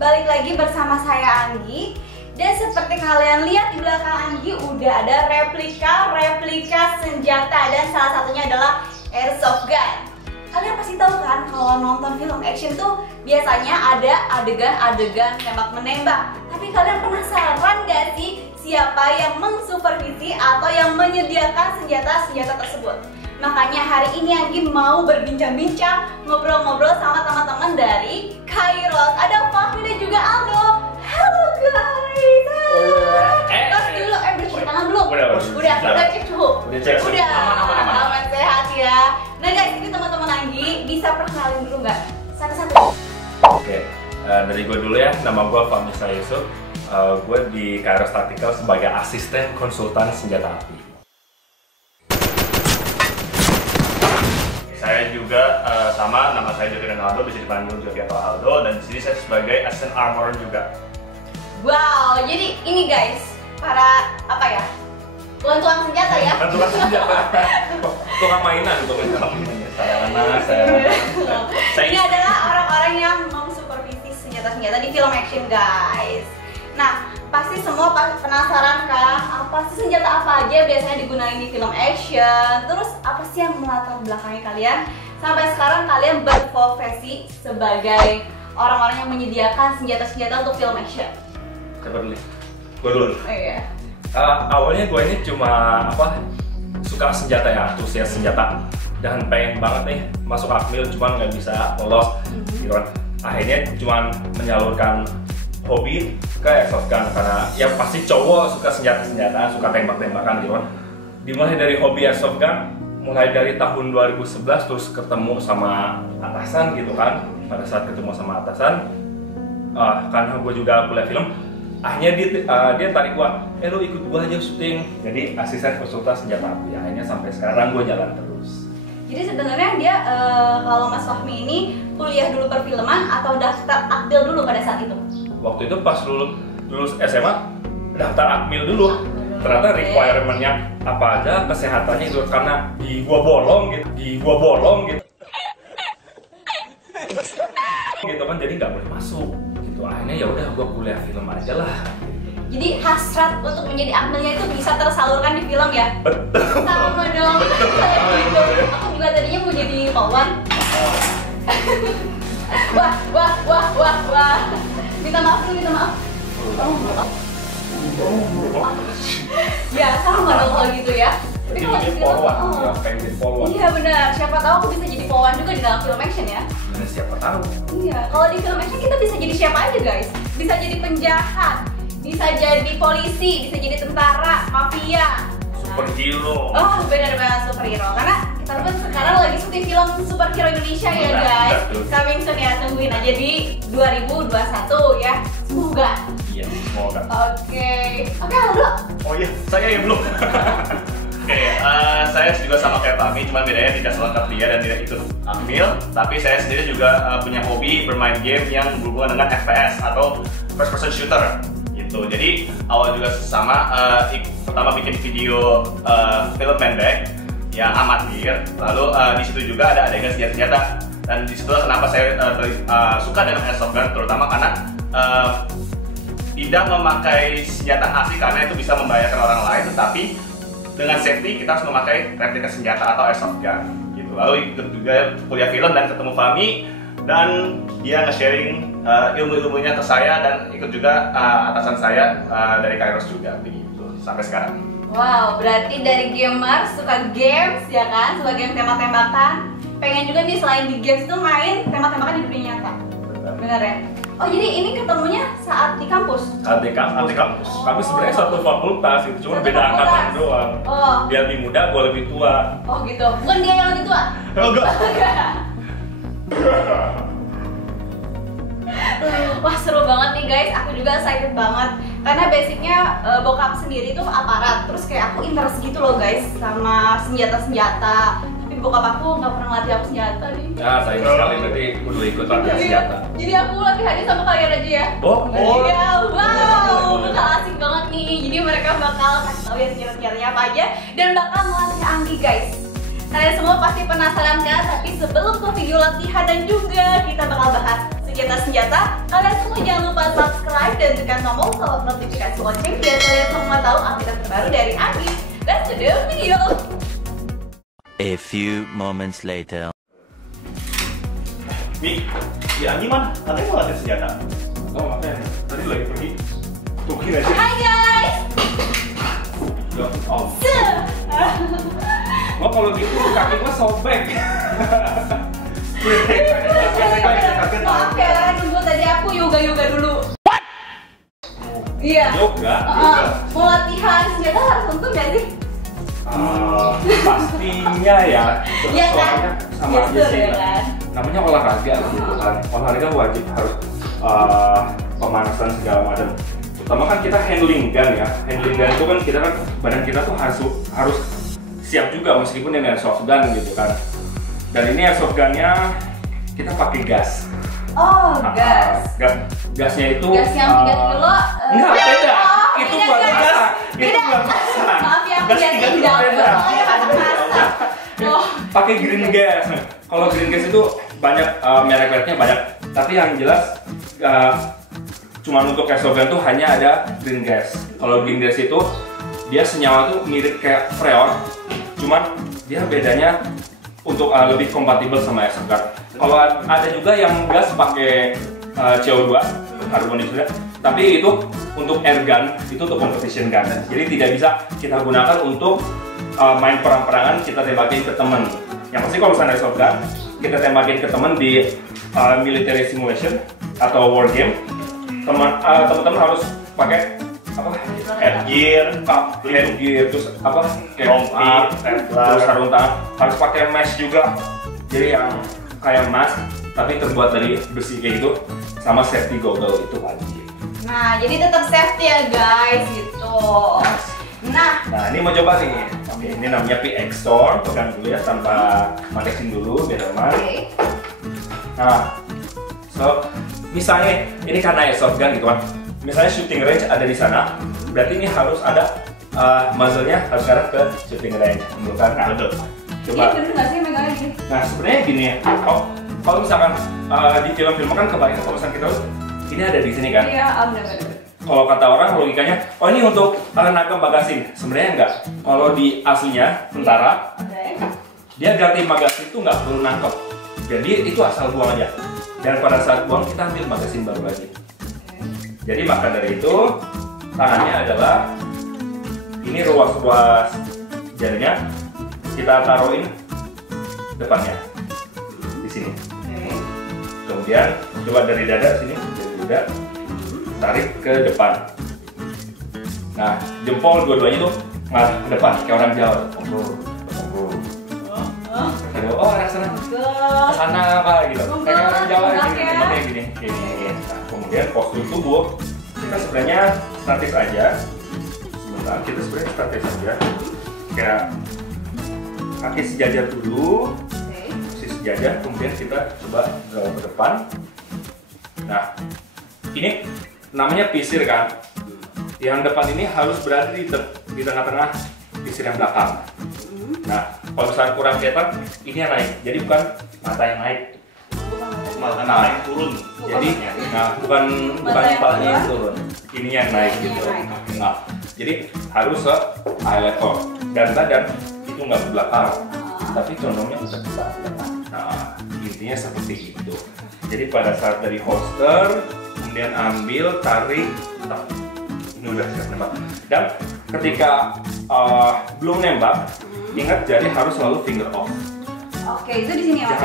Balik lagi bersama saya Anggi. Dan seperti kalian lihat di belakang Anggi udah ada replika senjata, dan salah satunya adalah airsoft gun. Kalian pasti tahu kan kalau nonton film action tuh biasanya ada adegan-adegan tembak-menembak. Tapi kalian penasaran gak sih siapa yang mensupervisi atau yang menyediakan senjata-senjata tersebut? Makanya hari ini Anggi mau berbincang-bincang, ngobrol-ngobrol sama teman-teman dari Kairos. Ada Fahmi dan juga Aldo. Halo guys. Tos dulu, bersih tangan belum? Udah cek suhu. Udah, aman sehat ya. Nah guys, ini teman-teman Anggi, bisa perkenalin dulu nggak? Satu-satu. Oke, dari gue dulu ya. Nama gue Fahmi Yusuf. Gue di Kairos Tactical sebagai asisten konsultan senjata api. Saya juga sama, nama saya Jody Ronaldo, bisa dipanggil Jody atau Aldo, dan di sini saya sebagai assistant armor juga. Wow, jadi ini guys, para apa ya? Tukang senjata ya? Tukang senjata, tukang mainan, Ini adalah orang-orang yang mensupervisi senjata-senjata di film action guys. Nah, pasti semua penasaran kan, apa sih senjata apa aja biasanya digunain di film action? Terus apa sih yang melatar belakangi kalian sampai sekarang kalian berprofesi sebagai orang-orang yang menyediakan senjata-senjata untuk film action? Siapa dulu? Gue dulu. Oh, iya. Awalnya gue ini cuma suka senjata ya, antusias senjata, dan pengen banget nih masuk Akmil, cuman nggak bisa lolos. Gitu kan. Akhirnya cuman menyalurkan hobi ke airsoft gun, karena ya pasti cowok suka senjata-senjata, suka tembak-tembakan gitu kan. Dimulai dari hobi airsoft gun, mulai dari tahun 2011 terus ketemu sama atasan gitu kan. Pada saat ketemu sama atasan, karena gue juga kuliah film, akhirnya dia tarik gue, lu ikut gue aja syuting, jadi asisten konsultan senjata api. Akhirnya sampai sekarang gue jalan terus. Jadi sebenarnya dia kalau Mas Fahmi ini kuliah dulu perfilman atau daftar akmil dulu pada saat itu? Waktu itu pas lulus SMA, daftar akmil dulu. Ternyata requirement-nya apa aja, kesehatannya itu, karena di gua bolong gitu, gitu kan, jadi nggak boleh masuk gitu. Akhirnya ya udah gua kuliah film aja lah. Jadi hasrat untuk menjadi akmilnya itu bisa tersalurkan di film ya? Betul. Sama dong. Gitu. Aku juga tadinya mau jadi polwan. Wah. Minta maaf. Oh, maaf. Ya sama dong kalau gitu ya. Tapi kalau di film, iya benar. Siapa tahu aku bisa jadi polwan juga di dalam film action ya. Siapa tahu. Iya, kalau di film action kita bisa jadi siapa aja guys. Bisa jadi penjahat, bisa jadi polisi, bisa jadi tentara, mafia, superhero. Oh benar-benar superhero, karena kita kan sekarang lagi syuting film superhero Indonesia ya guys. Coming soon ya, tungguin aja di 2021 ya. Semoga. Iya, semoga. Oke, Aldo. Oh iya, saya ya belum. Oke, saya juga sama kayak Fahmi, cuma bedanya tidak selengkap dia dan tidak ikut akmil. Tapi saya sendiri juga punya hobi bermain game yang berhubungan dengan FPS atau first person shooter gitu. Jadi awal juga sama, pertama bikin video film pendek yang amatir, lalu di situ juga ada adegan senjata-senjata, dan disitulah kenapa saya suka dengan airsoft gun, terutama karena tidak memakai senjata asli karena itu bisa membahayakan orang lain, tetapi dengan safety kita harus memakai replika senjata atau airsoft gun gitu. Lalu ikut juga kuliah film dan ketemu Fahmi, dan dia nge-sharing ilmu-ilmunya ke saya, dan ikut juga atasan saya dari Kairos juga begitu sampai sekarang. Wow, berarti dari gamer, suka games ya kan, suka game tembak-tembakan, pengen juga nih selain di games tuh main tembak-tembakan di dunia nyata. Bener ya? Oh jadi ini ketemunya saat di kampus? Saat di kampus. Kami sebenarnya satu fakultas itu, cuma Satu beda fakultas. angkatan doang. Oh. Dia lebih muda, gue lebih tua. Oh gitu. Bukan dia yang lebih tua? Enggak. Wah seru banget nih guys, aku juga excited banget karena basicnya bokap sendiri tuh aparat, terus kayak aku interest gitu loh guys sama senjata-senjata. Tapi bokap aku nggak pernah ngelatih aku senjata nih. Nah, sayang sekali berarti kudu ikut latihan senjata. Jadi aku latihannya sama kalian aja ya. Oh. Iya, wow, bakal asik banget nih. Jadi mereka bakal kasih tahu ya senjata-senjatanya apa aja dan bakal melatih Anggi guys. Kalian semua pasti penasaran kan? Tapi sebelum ke video latihan dan juga kita bakal bahas senjata-senjata, kalian semua jangan lupa subscribe dan tekan tombol notifikasi lonceng biar kalian semua tahu update terbaru dari Anggi. Let's do the video. A few moments later. Mi, si Anggi mana? Katanya mau latihan senjata. Oh, makanya tadi lagi pergi. Tukin aja. Hai guys. Ya, oh. Oh, kalau gitu kaki gua sobek. Maaf ya, dulu tadi aku yoga dulu. What? Iya. Yoga. Mau latihan senjata harus untung gak sih? Pastinya ya. Iya kan? Soalnya sama Yes, aja sih. ya kan? Namanya olahraga gitu kan. Olahraga wajib harus pemanasan segala macam. Pertama kan kita handling gun ya. Handling gun itu kan kita kan badan kita tuh harus siap juga meskipun ini airsoft gun gitu kan. Dan ini airsoft gunnya kita pakai gas. Oh, gas. Gasnya itu Gas yang 3 kilo. enggak beda. Oh, Itu beda, buat gas. masak. Itu Beda. buat masak. Maaf ya, aku Gas biasanya 3 di kilo dapur. beda. Soalnya masak-masak. Oh. Pakai green gas. Kalau green gas itu banyak merek-mereknya banyak. Tapi yang jelas cuma untuk airsoft gun tuh hanya ada green gas. Kalau green gas itu dia senyawa tuh mirip kayak freon. Cuman dia bedanya untuk lebih kompatibel sama airsoft gun. Kalau ada juga yang gas pakai CO2, karbon dioksida, tapi itu untuk air gun, itu untuk competition gun. Jadi tidak bisa kita gunakan untuk main perang-perangan, kita tembakin ke teman. Yang pasti kalau misalnya airsoft gun, kita tembakin ke teman di military simulation atau war game, teman-teman harus pakai apa? Headgear, Headgear, terus apa? Rompi, terus sarung tangan, harus pakai mesh juga. Jadi yang kayak mask tapi terbuat dari besi kayak gitu, sama safety goggle itu wajib. Nah, jadi tetap safety ya guys gitu. Nah, Ini mau coba nih. Oke, ini namanya PX Storm. Pegang dulu ya tanpa manekin dulu biar aman. oke. Nah, so misalnya ini karena airsoft gun gitu kan. Misalnya shooting range ada di sana, berarti ini harus ada muzzle-nya harus arah ke shooting range. Menurut kan? Nah, Betul. coba. Ini bener nggak sih megangnya gini? Nah sebenarnya gini ya, kalau misalkan di film-film kan kebanyakan kalau misalkan kita ini ada di sini kan. Iya, bener-bener. Kalau kata orang logikanya, oh ini untuk nangkep magasin. Sebenarnya enggak. Kalau di aslinya tentara, Oke. dia ganti magasin itu nggak perlu nangkep. Jadi itu asal buang aja. Dan pada saat buang kita ambil magasin baru lagi. Jadi maka dari itu tangannya adalah ini ruas-ruas jarinya kita taruhin depannya di sini. Oke. Kemudian coba dari dada sini, dari dada tarik ke depan. Nah jempol dua-duanya tuh ngarah ke depan kayak orang Jawa. Oh arah sana, ke sana apa gitu. Kayak orang Jawa gini, tempatnya gini. Nah, kemudian postur tubuh kita sebenarnya statis aja. Sebentar, kita sebenarnya statis aja. Kayak kaki sejajar dulu, posisi sejajar, kemudian kita coba draw ke depan. Nah, ini namanya pisir kan. Yang depan ini harus berada di tengah-tengah pisir yang belakang. Nah, kalau misalnya kurang kelihatan, ini yang naik. Jadi bukan mata yang naik. Malah naik turun. Jadi, bukan Mata yang kepalanya yang turun. turun. Ini yang naik Ini gitu. yang naik. Nah, jadi harus se eye level dan badan itu nggak ke belakang, tapi condongnya udah ke belakang. Nah, intinya seperti itu. Jadi pada saat dari holster, kemudian ambil, tarik, tak. Ini udah siap nembak. Dan ketika belum nembak, ingat jari harus selalu finger off. Oke, itu di sini ya.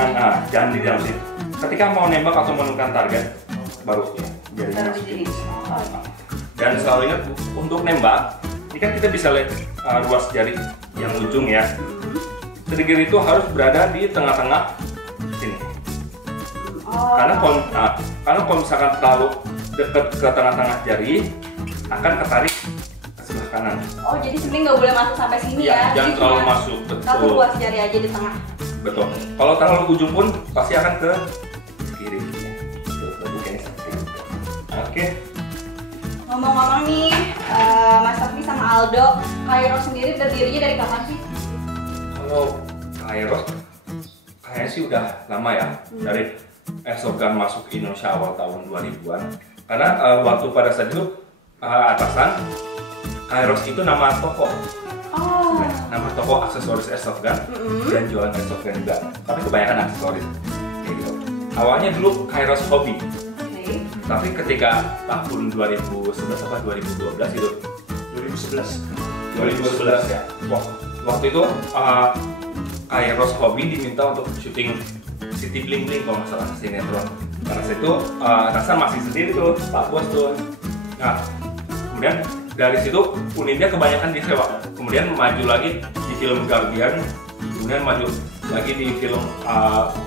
Jangan di dalam sini. Ketika mau nembak atau menentukan target, baru ya, jarinya Taruh di masukin. sini. Oh. Dan selalu ingat untuk nembak, ini kan kita bisa lihat ruas jari yang ujung ya. Trigger itu harus berada di tengah-tengah sini. Oh. Karena kalau misalkan terlalu dekat ke tengah-tengah jari, akan ketarik ke sebelah kanan. Oh, jadi sebenarnya nggak boleh masuk sampai sini ya? Jangan Jadi terlalu cuma masuk. satu Betul. ruas jari aja di tengah. Betul. Kalau terlalu ujung pun pasti akan ke kiri. Tuh, kayaknya seperti itu. Oke. Ngomong-ngomong nih, Mas Sofmi sama Aldo, Kairos sendiri berdirinya dari kapan sih? Kalau Kairos kayaknya sih udah lama ya, dari Airsoft Gun masuk ke Indonesia awal tahun 2000-an. Karena waktu pada saat itu atasan Kairos itu nama toko. Oh. Nama toko aksesoris Airsoft Gun dan jualan Airsoft Gun juga. Tapi kebanyakan aksesoris. Kayak gitu. Awalnya dulu Kairos Hobby. Oke. Tapi ketika tahun 2011 atau 2012 itu 2011 ya. Waktu itu Kairos Hobby diminta untuk syuting City Bling Bling kalau nggak salah sinetron. Karena itu atasan masih sendiri tuh, Pak Bos tuh. Nah, kemudian dari situ unitnya kebanyakan disewa. Kemudian maju lagi di film Guardian, kemudian maju lagi di film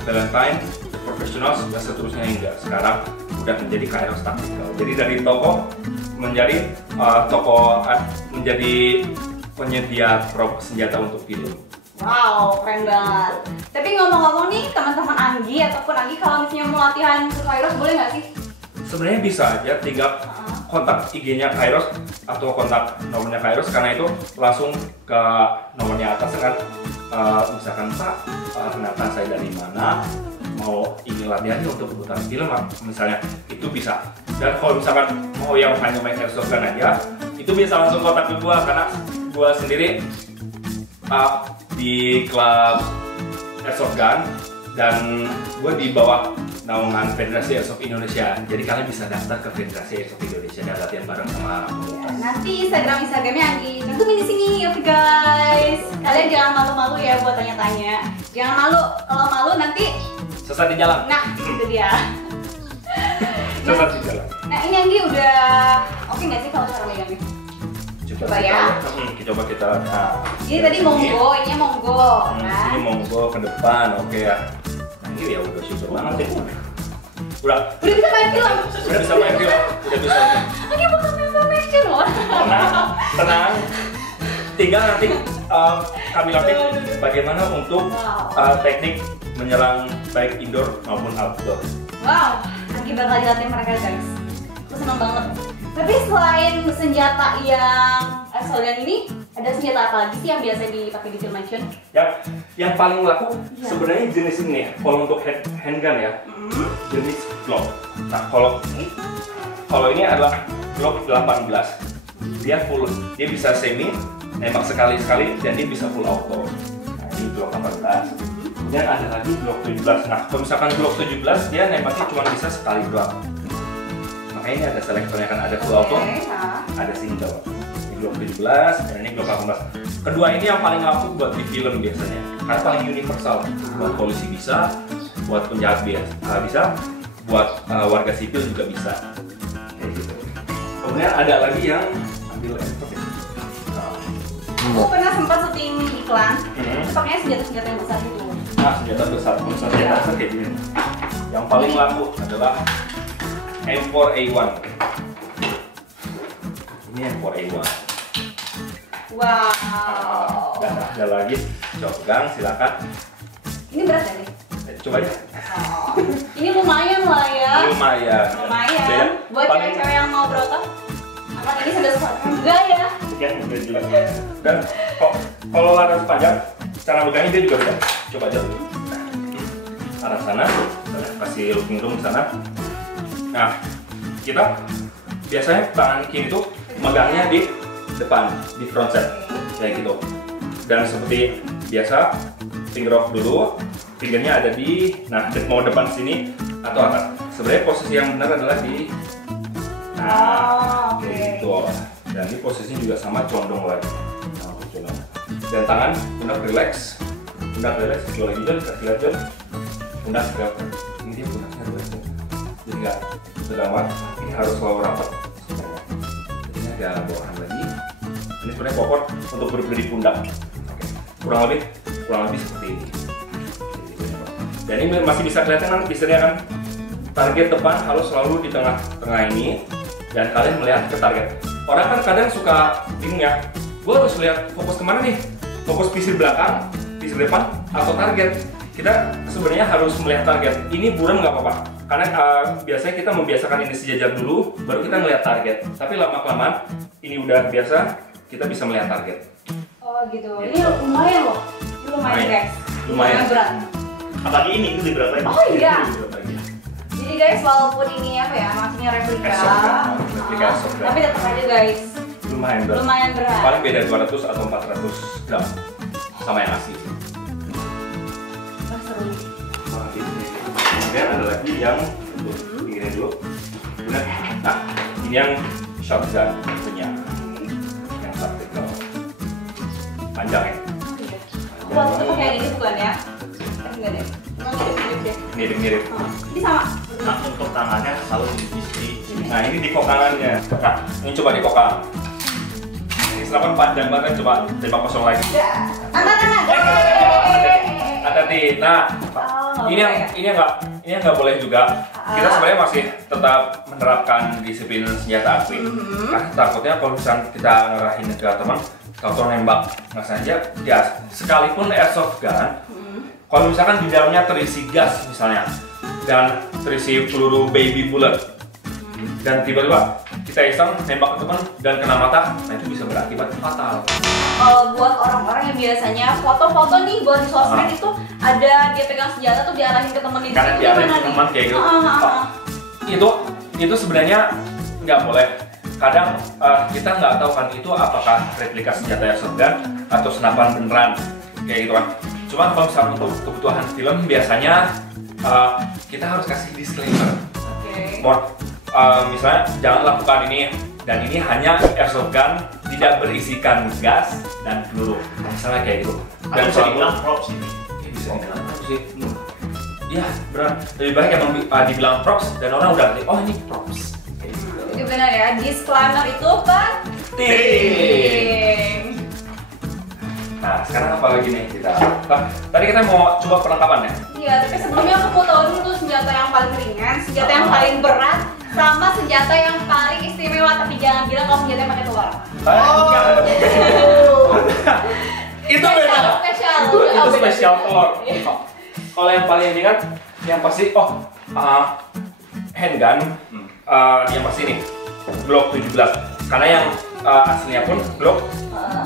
Valentine, The Professionals, dan seterusnya hingga sekarang udah menjadi Kairos Tactical. Jadi dari toko menjadi menjadi penyedia prop senjata untuk film. Wow, keren banget. Tapi ngomong-ngomong nih, teman-teman Anggi ataupun Anggi kalau misalnya mau latihan ke Kairos boleh nggak sih? Sebenarnya bisa aja, tinggal kontak IG-nya Kairos atau kontak nomornya Kairos, karena itu langsung ke nomornya atas kan. Misalkan Pak, kenalkan saya dari mana, mau ini latihannya untuk kebutuhan film misalnya, itu bisa. Dan kalau misalkan mau yang hanya main Airsoft Gun aja, itu bisa langsung kontak ke gua, karena gua sendiri di klub Airsoft Gun dan gue di bawah naungan Federasi Airsoft Indonesia. Jadi kalian bisa daftar ke Federasi Airsoft Indonesia dan latihan bareng sama komunitas. Nanti Instagramnya Anggi cantumin di sini, oke guys. Kalian jangan malu-malu ya buat tanya-tanya. Jangan malu, kalau malu nanti. Sesat di jalan. Nah, itu dia. Sesat di jalan. Nah, ini Anggi udah oke nggak sih kalau cara megangnya? Coba ya. Coba kita. Nah, Jadi tadi monggo, ini monggo. Sini monggo ke depan, oke ya. Nah, ini ya udah super banget ya. Udah bisa main film. Udah bisa main film. Udah bisa. Anggi bukan main film action loh. Tenang. Tinggal nanti kami latih bagaimana untuk teknik menyerang baik indoor maupun outdoor. Wow, Anggi bakal dilatih mereka guys. Aku senang banget. Tapi selain senjata yang Airsoft Gun ini, ada senjata apa lagi sih yang biasa dipakai di film action? Yang paling laku sebenarnya jenis ini ya. Kalau untuk handgun ya, jenis Glock. Nah, kalau ini adalah Glock 18. Dia bisa semi, nembak sekali-sekali, dan dia bisa full auto. Nah, ini Glock 18. Kemudian ada lagi Glock 17. Nah, kalau misalkan Glock 17, dia nembaknya cuma bisa sekali doang. Makanya ini ada selektornya, kan ada full auto, ada single. Ini Glock 17 dan ini Glock 18. Kedua ini yang paling laku buat di film biasanya, karena paling universal. Buat polisi bisa, buat penjahat bisa, buat warga sipil juga bisa. Kayak gitu. Kemudian ada lagi yang ambil airsoft ya. Aku pernah sempat syuting iklan, itu pakainya senjata-senjata yang besar gitu. Nah, senjata besar kayak gini. Yang paling laku adalah M4A1. Ini M4A1. Wow. Dan ada lagi shotgun, silakan. Ini berat ya nih? Coba aja. Oh. Ini lumayan lah ya. Lumayan. Lumayan. Buat cewek-cewek yang mau berotot. Anak ini sudah sesuatu. Enggak ya? Ya, udah juga. Dan kalau laras panjang, cara megangnya dia juga bisa. Coba aja dulu. Arah sana, kasih looking room sana. Nah, kita biasanya tangan kiri itu megangnya di depan, di front set, kayak gitu. Dan seperti biasa, finger off dulu, fingernya ada di, mau depan sini atau atas. Sebenarnya posisi yang benar adalah di, kayak gitu. Dan ini posisinya juga sama, condong lagi. Dan tangan pundak relax, coba lagi Jon, kasih lihat Jon. Pundak gerak, ini dia pundaknya relax. jadi nggak tegang banget. Ini harus selalu rapat. Ini agak bawahan lagi. Ini sebenarnya kokor untuk berdiri di pundak. Oke. Kurang lebih seperti ini. Dan ini masih bisa kelihatan kan biasanya kan target depan harus selalu di tengah-tengah ini dan kalian melihat ke target. Orang kan kadang suka bingung ya, gue harus lihat fokus kemana nih? Fokus pisir belakang, pisir depan, atau target? Kita sebenarnya harus melihat target. Ini buram nggak apa-apa, karena biasanya kita membiasakan ini sejajar dulu, baru kita melihat target. Tapi lama-kelamaan ini udah biasa, kita bisa melihat target. Oh gitu. Ini lumayan loh. Ini lumayan guys. Lumayan. Berat. Apalagi ini itu lebih berat lagi. Oh iya. Jadi guys, walaupun ini apa ya, maksudnya replika, Airsoft gun. tapi tetap aja guys, Lumayan berat. lumayan berat. Paling beda 200 atau 400 gram sama yang asli. Wah, seru. Kemudian ada lagi yang untuk pinggirin dulu. Benar. Nah, ini yang shotgun punya, yang tactical, panjang ya. Waktu itu pakai yang ini bukan ya? Enggak deh. Enggak mirip deh. Mirip-mirip. Ini sama. Nah, untuk tangannya selalu di sini. Nah, ini di kokangannya. Nah, ini coba di kokang. Ini senapan panjang banget, coba tembak kosong lagi. Tangan. Hati-hati. Nah, ini yang nggak boleh juga. Kita sebenarnya masih tetap menerapkan disiplin senjata asli. Nah, takutnya kalau misalnya kita ngarahin ke teman, kalau nembak nggak sengaja, ya sekalipun airsoft gun, kalau misalkan di dalamnya terisi gas misalnya dan terisi peluru baby bullet dan tiba-tiba kita iseng nembak ke teman dan kena mata, nah itu bisa berakibat fatal. Buat orang-orang yang biasanya foto-foto nih buat di sosmed itu ada dia pegang senjata tuh diarahin ke temen itu. Karena diarahin ke teman kayak gitu. Itu sebenarnya nggak boleh. Kadang kita nggak tahu kan itu apakah replika senjata airsoft gun atau senapan beneran kayak gitu kan. Cuma kalau misalnya untuk kebutuhan film biasanya kita harus kasih disclaimer. Misalnya jangan lakukan ini dan ini hanya airsoft gun, tidak berisikan gas dan peluru. Misalnya kayak gitu. Dan bisa dibilang props ini. Ya, bisa dibilang props sih. Ya benar. Lebih baik emang dibilang props dan orang udah ngerti, oh ini props. Itu benar ya, disclaimer itu penting. Nah, sekarang apa lagi nih kita? Tadi kita mau coba perlengkapan ya? Iya, tapi sebelumnya aku mau tahu dulu senjata yang paling ringan, senjata yang paling berat, sama senjata yang paling istimewa. Tapi jangan bilang kalau senjatanya pakai telur. Itu beda. Spesial. Itu spesial telur. Kalau yang paling ringan, yang pasti handgun, yang pasti nih Glock 17. Karena yang aslinya pun Glock,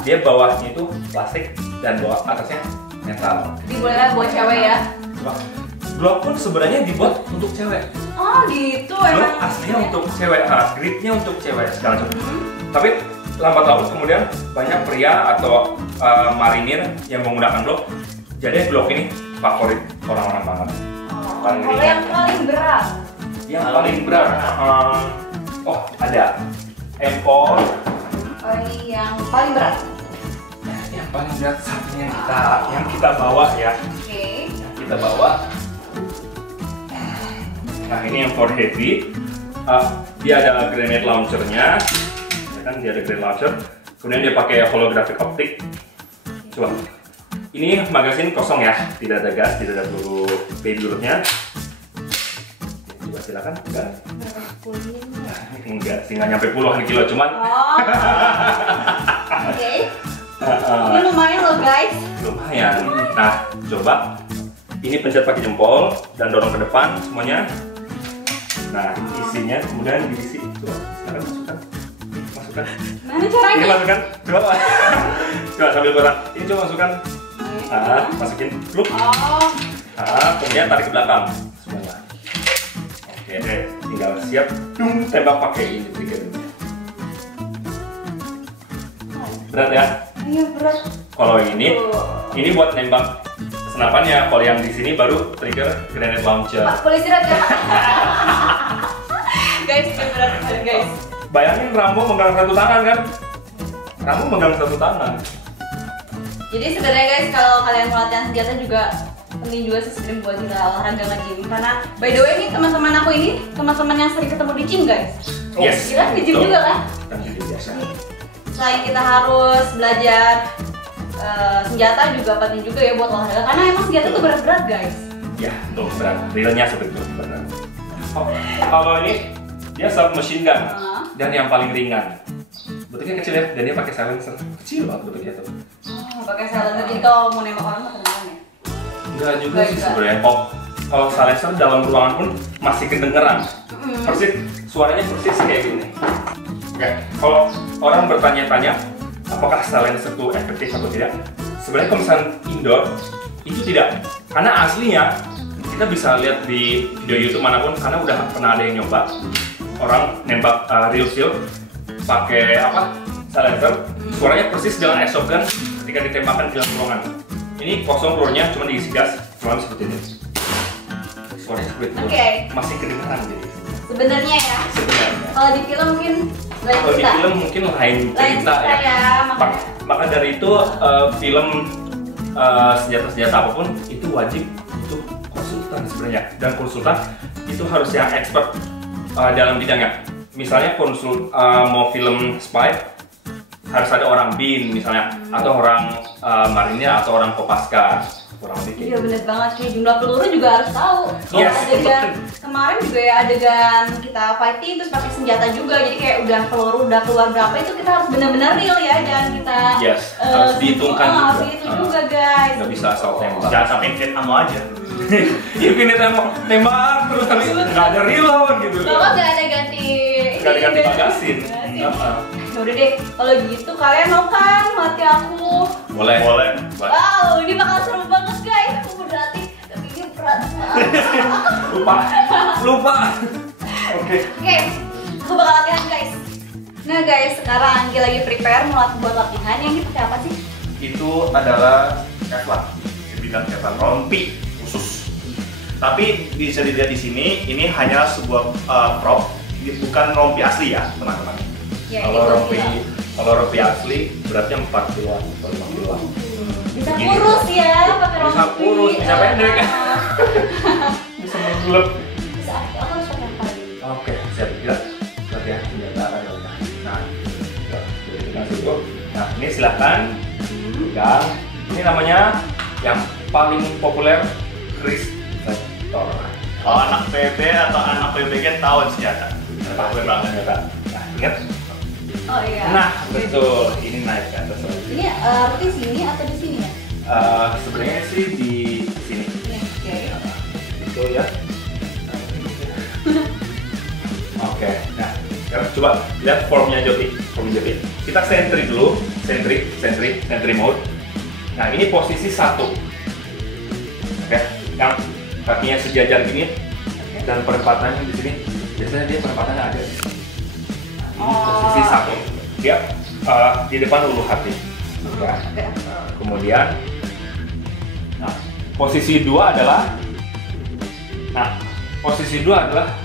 dia bawahnya itu plastik dan bawah atasnya metal. Dibuatnya buat cewek ya? Glock pun sebenarnya dibuat untuk cewek. Oh gitu Glock emang. aslinya untuk cewek, gripnya untuk cewek segala macam. Tapi lambat laun kemudian banyak pria atau marinir yang menggunakan Glock. Jadi Glock ini favorit orang-orang banget. Kalau yang paling berat? Yang paling berat, ada M4. Yang paling berat? Yang paling berat satunya yang kita bawa ya. Oke. Yang kita bawa. Nah ini yang for heavy. Dia ada grenade launchernya. Ya kan dia ada grenade launcher. Kemudian dia pakai holographic optic. Coba. Ini magazin kosong ya, tidak ada gas, tidak ada peluru baby bulletnya. Coba silakan. Enggak sih, nggak nyampe puluhan kilo cuman. Oke. Ini lumayan loh guys. Lumayan. Nah, coba ini pencet pakai jempol dan dorong ke depan semuanya. Nah, isinya kemudian diisi. Coba, sekarang masukkan. Mana caranya? Ini masukkan. Coba. Coba sambil kotak. Ini coba masukkan. Masukin. Pluk. Kemudian tarik ke belakang. Semuanya. Oke deh, tinggal siap. Tembak pakai ini trigger. Berat ya? Iya berat. Kalau ini buat nembak senapannya. Kalau yang di sini baru trigger grenade launcher. Pak polisi rat ya. Guys, ini berat banget guys. Bayangin Rambo megang satu tangan kan? Rambo megang satu tangan. Jadi sebenarnya guys, kalau kalian mau latihan senjata juga penting juga sih sebenarnya buat kita olahraga nge-gym. Karena by the way nih teman-teman aku ini teman-teman yang sering ketemu di gym guys. Yes. Kita nge-gym juga kan? Kan jadi biasa. Selain kita harus belajar senjata juga penting juga ya buat olahraga. Karena emang senjata itu berat-berat guys. Ya, untuk berat. Realnya seperti itu berat. Oh, kalau ini dia submachine gun dan yang paling ringan. Bentuknya kecil ya, dan dia pakai silencer kecil banget bentuknya tuh. Oh, pakai silencer jadi kalau mau nembak orang nggak kedengeran ya? Enggak juga sih sebenarnya. Oh, kalau silencer dalam ruangan pun masih kedengeran. Persis suaranya persis kayak gini. Oke, kalau orang bertanya-tanya apakah silencer itu efektif atau tidak? Sebenarnya kalau misalnya indoor itu tidak, karena aslinya kita bisa lihat di video YouTube manapun, karena udah pernah ada yang nyoba orang nembak real shield pakai apa silencer, suaranya persis dengan airsoft gun ketika ditembakkan di dalam ruangan. Ini kosong pelurunya, cuma diisi gas, ruangan seperti ini. Suaranya seperti itu, masih kedengaran jadi. Sebenarnya ya. Sebenarnya. Kalau di film mungkin lain Kalau di cerita. film mungkin lain cerita ya. Maka dari itu film senjata-senjata apapun itu wajib untuk konsultan sebenarnya, dan konsultan itu harus yang expert dalam bidangnya. Misalnya mau film spy harus ada orang BIN misalnya, atau orang marinir atau orang Kopaska, kurang lebih kayak Iya bener banget, kayak jumlah peluru juga harus tahu. Yes, Adegan kemarin juga ya adegan kita fighting terus pakai senjata juga, jadi kayak udah peluru udah keluar berapa itu kita harus benar-benar real ya, dan kita harus dihitungkan juga. Harus dihitung juga guys. Nggak bisa asal tembak. Jangan sampai infinite ammo aja. Infinite tembak terus tapi nggak ada reload gitu. Kalau nggak ada ganti, Nggak ada ganti magasin. Ya udah deh, kalau gitu kalian mau kan melatih aku? Boleh. Wow, ini bakal seru banget guys. Aku berarti, tapi ini berat. Lupa. Oke. Oke, aku bakal latihan guys. Nah guys, sekarang Anggi lagi prepare buat latihan. Yang ini pakai apa sih? Itu adalah Kevlar. Dibilang Kevlar rompi khusus. Tapi bisa dilihat di sini, ini hanya sebuah prop, ini bukan rompi asli ya, teman-teman. Ya, Kalau rompi asli beratnya 4 kiloan atau 5 kiloan. Bisa Begini. kurus ya pakai rompi. Bisa kurus, bisa pendek. Bisa menggelap. Bisa, aku harus pakai apa lagi? Oke, siap. Ya, latihan senjata ya. Nah, jadi kita dulu. Nah, ini silahkan pegang. Ini namanya yang paling populer Chris Vector. Kalau anak PB atau anak PBG tahu senjata. Pakai banget senjata. Nah, ingat. Oh iya. Nah, betul. Ini naik ke atas lagi. Ini berarti sini atau di sini ya? Sebenarnya sih di sini. Oke. Betul ya. Oke. Nah, sekarang coba lihat formnya Joti. Kita sentry dulu, sentry mode. Nah, ini posisi 1. Oke, yang kakinya sejajar gini dan perempatannya di sini. Biasanya dia perempatannya ada. Posisi 1. Dia di depan ulu hati. Ya. Kemudian nah, posisi 2 adalah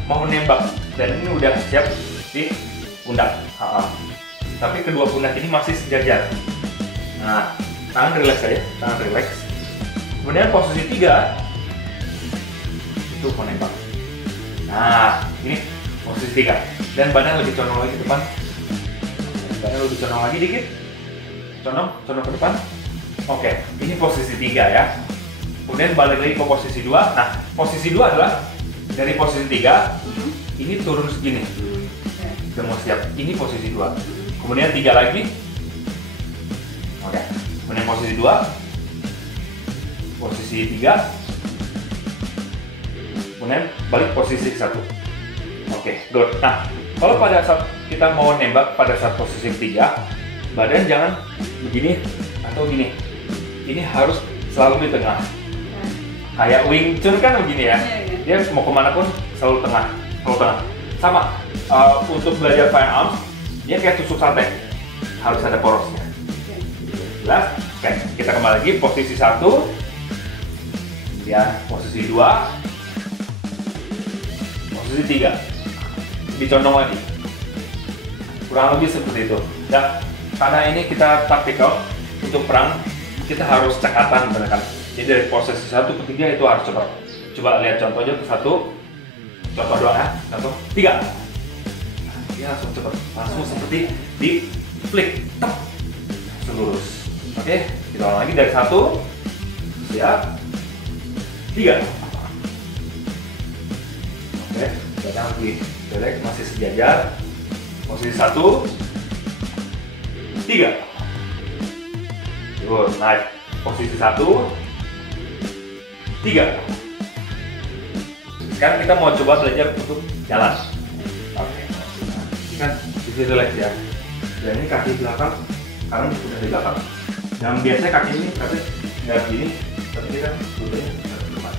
mau nembak, dan ini udah siap di pundak. Tapi kedua pundak ini masih sejajar. Nah, tangan relax aja, tangan relax. Kemudian posisi 3 itu mau nembak. Nah, ini posisi 3 dan badan lebih condong lagi ke depan. Badan lebih condong lagi dikit. Condong ke depan. Oke, ini posisi 3 ya. Kemudian balik lagi ke posisi 2. Nah, posisi 2 adalah dari posisi 3 ini turun segini. Udah mau siap. Ini posisi 2. Kemudian 3 lagi. Oke. Kemudian posisi 2. Posisi 3. Kemudian balik posisi 1. Oke, good. Nah, kalau pada saat kita mau nembak pada saat posisi 3, badan jangan begini atau gini. Ini harus selalu di tengah. Kayak Wing Chun kan begini ya. Dia mau kemana pun selalu tengah. Sama untuk belajar firearms, dia kayak tusuk sate. Harus ada porosnya. Jelas? Oke, kita kembali lagi posisi 1. Kemudian posisi 2. Posisi 3. Dicondong lagi. Kurang lebih seperti itu. Ya, karena ini kita taktikal untuk perang, kita harus cekatan bener kan. Jadi dari posisi 1 ke 3 itu harus cepat. Coba lihat contohnya ke 1. Contoh doang ya. 1, 3. Dia langsung cepat. Langsung seperti di flick. Tep. Langsung lurus. Oke, kita ulang lagi dari 1. Siap. 3. Oke, kita lagi. Jelek masih sejajar. Posisi 1. 3. Terus naik. Posisi 1. 3. Sekarang kita mau coba belajar untuk jalan. Oke. Kan bisa relax ya. Dan ini kaki belakang, sekarang sudah di belakang. Yang biasanya kaki ini tapi nggak gini, tapi kita lututnya ke depan.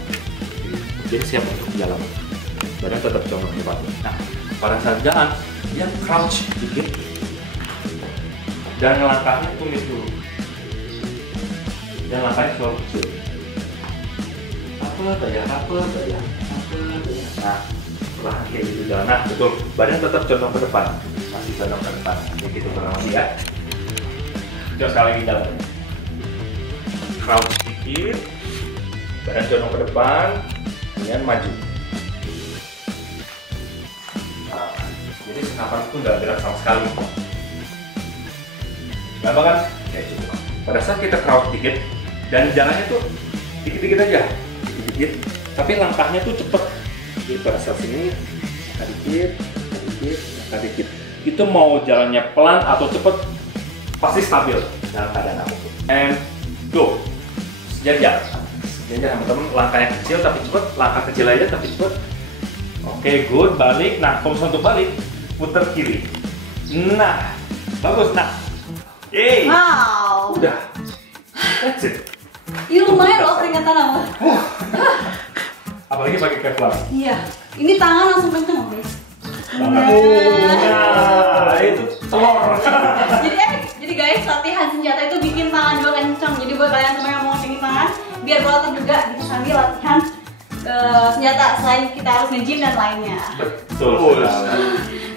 Jadi siap untuk jalan. Badan tetap condong ke depan. Nah, pada saat jalan dia crouch dikit dan langkahnya tumis dulu. Dan langkahnya selalu kecil. Apa saja. Nah, perlahan kayak gitu jalan. Nah, betul. Badan tetap condong ke depan. Masih condong ke depan. Kayak gitu kurang lebih ya. Coba sekali lagi jalan. Crouch sedikit. Badan condong ke depan. Kemudian maju. Nah, jadi senapan itu nggak gerak sama sekali. Gampang kan? Kayak gitu. Pada saat kita crouch dikit dan jalannya tuh dikit-dikit aja. Dikit, tapi langkahnya tuh cepet. Jadi pada saat sini, langkah dikit. Itu mau jalannya pelan atau cepet, pasti stabil dalam keadaan apapun. And go, sejajar teman-teman. Langkahnya kecil tapi cepet, langkah kecil aja tapi cepet. Oke, good. Balik. Nah, kalau untuk balik, putar kiri. Nah, bagus. Nah, Wow. udah. That's it. Ini lumayan loh keringetan aku. Apalagi pakai kevlar. Iya. Ini tangan langsung kenceng guys. Nah, itu telur. Jadi guys, latihan senjata itu bikin tangan gue kenceng. Jadi buat kalian semua yang mau ngecengin tangan, biar berotot juga bisa sambil latihan senjata selain kita harus nge-gym dan lainnya. Betul.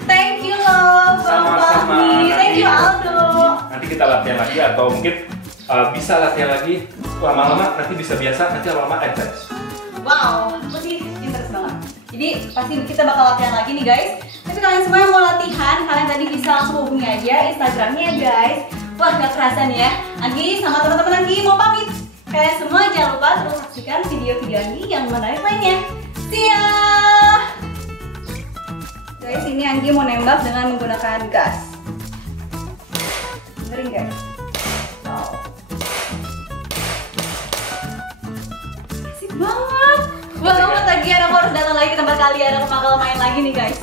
Thank you loh, Bang Sama-sama. Fahmi. Thank you Aldo. Nanti kita latihan lagi atau mungkin bisa latihan lagi lama-lama, nanti bisa biasa, nanti lama-lama advance. Wow, aku sih interest banget. Jadi pasti kita bakal latihan lagi nih guys. Tapi kalian semua yang mau latihan, kalian tadi bisa langsung hubungi aja Instagramnya ya guys. Wah, gak kerasa nih ya. Anggi sama teman-teman Anggi mau pamit. Kalian semua jangan lupa terus saksikan video-video Anggi yang menarik lainnya. See ya! Guys, ini Anggi mau nembak dengan menggunakan gas. Dengerin guys. Wow. Asik banget. Wah, banget lagi, aku harus datang lagi ke tempat kalian. Aku bakal main lagi nih guys.